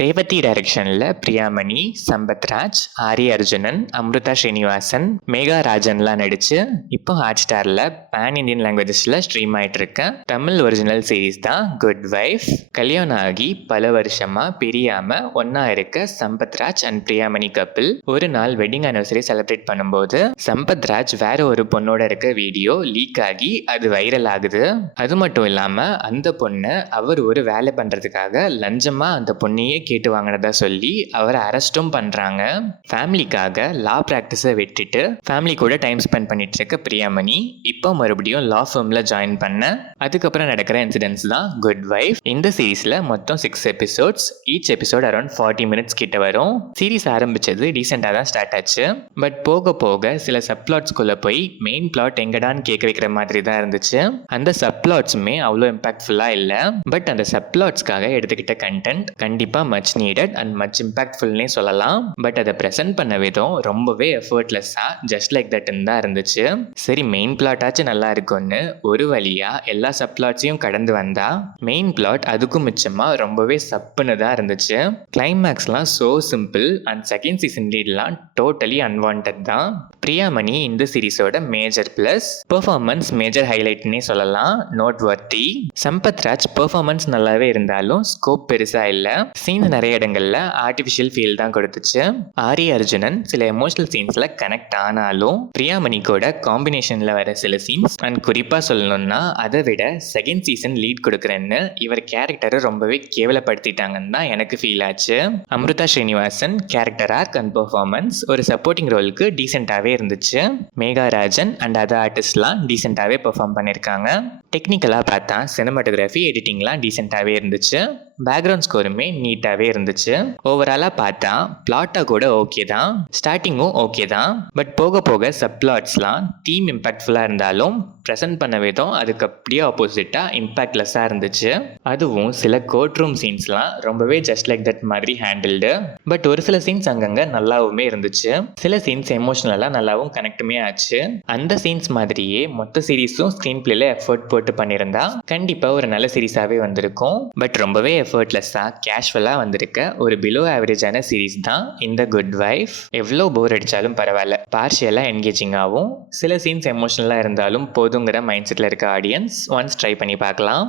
ரேவதி டைரக்ஷனில் பிரியாமணி, சம்பத்ராஜ், ஆரி அர்ஜுனன், அம்ருதா ஸ்ரீனிவாசன், மேகா ராஜன்லாம் நடிச்சு இப்போ ஹாட் ஸ்டாரில் பேன் இண்டியன் லாங்குவேஜஸில் ஸ்ட்ரீம் ஆகிட்டு இருக்க தமிழ் ஒரிஜினல் சீரீஸ் தான் குட் வைஃப். கல்யாணம் ஆகி பல வருஷமாக பிரியாமல் ஒன்றா இருக்க சம்பத்ராஜ் அண்ட் பிரியாமணி கப்பிள் ஒரு நாள் வெட்டிங் ஆனிவர்சரி செலிப்ரேட் பண்ணும்போது சம்பத்ராஜ் வேற ஒரு பொண்ணோட இருக்க வீடியோ லீக் ஆகி அது வைரல் ஆகுது. அது மட்டும் இல்லாமல் அந்த பொண்ணை அவர் ஒரு வேலை பண்ணுறதுக்காக லஞ்சமாக அந்த பொண்ணையே கேட்டு வாங்கினதா சொல்லி அவரை அரெஸ்டும் பண்ணுறாங்க. ஃபேமிலிக்காக லா ப்ராக்டிஸை விட்டுட்டு ஃபேமிலி கூட டைம் ஸ்பெண்ட் பண்ணிட்டு இருக்க பிரியாமணி இப்போ மறுபடியும் லா ஃபார்மில் ஜாயின் பண்ண அதுக்கப்புறம் நடக்கிற இன்சிடென்ட்ஸ் தான் குட் வைஃப். இந்த சீரீஸில் மொத்தம் 6 episodes. Each episode around 40 minutes கிட்ட வரும். சீரீஸ் ஆரம்பிச்சது டீசெண்டாக தான் ஸ்டார்ட் ஆச்சு. பட் போக போக சில சப்ளாட்ஸ்குள்ளே போய் மெயின் பிளாட் எங்கடான்னு கேட்க வைக்கிற மாதிரி தான் இருந்துச்சு. அந்த சப்ளாட்ஸுமே அவ்வளோ இம்பாக்ட்ஃபுல்லாக இல்லை. பட் அந்த சப்ளாட்ஸ்க்காக எடுத்துக்கிட்ட கண்டென்ட் கண்டிப்பாக மச் நீடட் அண்ட் மச் இம்பாக்ட்ஃபுல்னே சொல்லலாம். பட் அதை ப்ரெசென்ட் பண்ண விதம் ரொம்பவே எஃபர்ட்லெஸ்ஸாக ஜஸ்ட் லைக் தட்னு தான் இருந்துச்சு. சரி, மெயின் பிளாட்டாச்சும் நல்லா இருக்கும்னு ஒரு வழியாக எல்லா சப்ளாட்ஸையும் கடந்து வந்தா மெயின் பிளாட் அதுக்கும் மிச்சமாக ரொம்பவே சப்புன்னு தான் இருந்துச்சு. கிளைமேக்ஸ்லாம் so simple and second season லீட்லாம் டோட்டலி அன்வான்ட் தான். பிரியாமணி இந்த சீரீஸோட மேஜர் ப்ளஸ், பெர்ஃபார்மன்ஸ் மேஜர் ஹைலைட்னே சொல்லலாம். நோட் வர்த்தி. சம்பத்ராஜ் பெர்ஃபார்மன்ஸ் நல்லாவே இருந்தாலும் ஸ்கோப் பெருசாக இல்லை. சீன்ஸ் நிறைய இடங்கள்ல ஆர்டிஃபிஷியல் ஃபீல் தான் கொடுத்துச்சு. ஆரி அர்ஜுனன் சில எமோஷனல் சீன்ஸ்ல கனெக்ட் ஆனாலும் பிரியாமணி கூட காம்பினேஷன்ல வர சில சீன்ஸ் அண்ட் குறிப்பா சொல்லணும்னா அதை விட செகண்ட் சீசன் லீட் கொடுக்குறேன்னு இவர் கேரக்டரை ரொம்பவே கேவலப்படுத்திட்டாங்கன்னு தான் எனக்கு ஃபீல் ஆச்சு. Amrutha Srinivasan character arc and performance ஒரு சப்போர்ட்டிங் ரோலுக்கு டீசெண்டாகவே இருந்துச்சு. மேகா ராஜன் அண்ட் அதர் ஆர்டிஸ்ட்லாம் டீசெண்டாகவே பெர்ஃபார்ம் பண்ணியிருக்காங்க. டெக்னிக்கலாக பார்த்தா சினிமாட்டோகிராஃபி எடிட்டிங்லாம் டீசெண்டாகவே இருந்துச்சு. பேக்ரவுண்ட் ஸ்கோருமே நீட்டாகவே இருந்துச்சு. ஓவராலாக பார்த்தா பிளாட்டாக கூட ஓகே தான், ஸ்டார்டிங்கும் ஓகே தான். பட் போக போக சப்ளாட்ஸ்லாம் தீம் இம்பாக்ட்ஃபுல்லாக இருந்தாலும் ப்ரெசென்ட் பண்ண விதம் அதுக்கு அப்படியே ஆப்போசிட்டாக இம்பாக்ட்லெஸ்ஸாக இருந்துச்சு. அதுவும் சில கோர்ட் ரூம் சீன்ஸ்லாம் ரொம்பவே ஜஸ்ட் லைக் தட் மாதிரி ஹேண்டில்டு. பட் ஒரு சில சீன்ஸ் அங்கங்கே நல்லாவுமே இருந்துச்சு. சில சீன்ஸ் எமோஷ்னலாக நல்லாவும் கனெக்டுமே ஆச்சு. அந்த சீன்ஸ் மாதிரியே மொத்த சீரீஸும் ஸ்க்ரீன் பிளேல எஃபர்ட் போட்டு பண்ணியிருந்தா கண்டிப்பாக ஒரு நல்ல சீரீஸாகவே வந்திருக்கும். பட் ரொம்பவே எஃபர்ட்லெஸ்ஸாக கேஷுவலாக வந்திருக்க ஒரு பிலோ ஆவரேஜான சீரீஸ் தான் இந்த குட் வைஃப். எவ்வளோ போர் அடித்தாலும் பரவாயில்ல, பார்ஷியலாக என்கேஜிங்காகவும் சில சீன்ஸ் எமோஷ்னலாக இருந்தாலும் போதுங்கிற மைண்ட் செட்டில் இருக்க ஆடியன்ஸ் ஒன்ஸ் ட்ரை பண்ணி பார்க்கலாம்.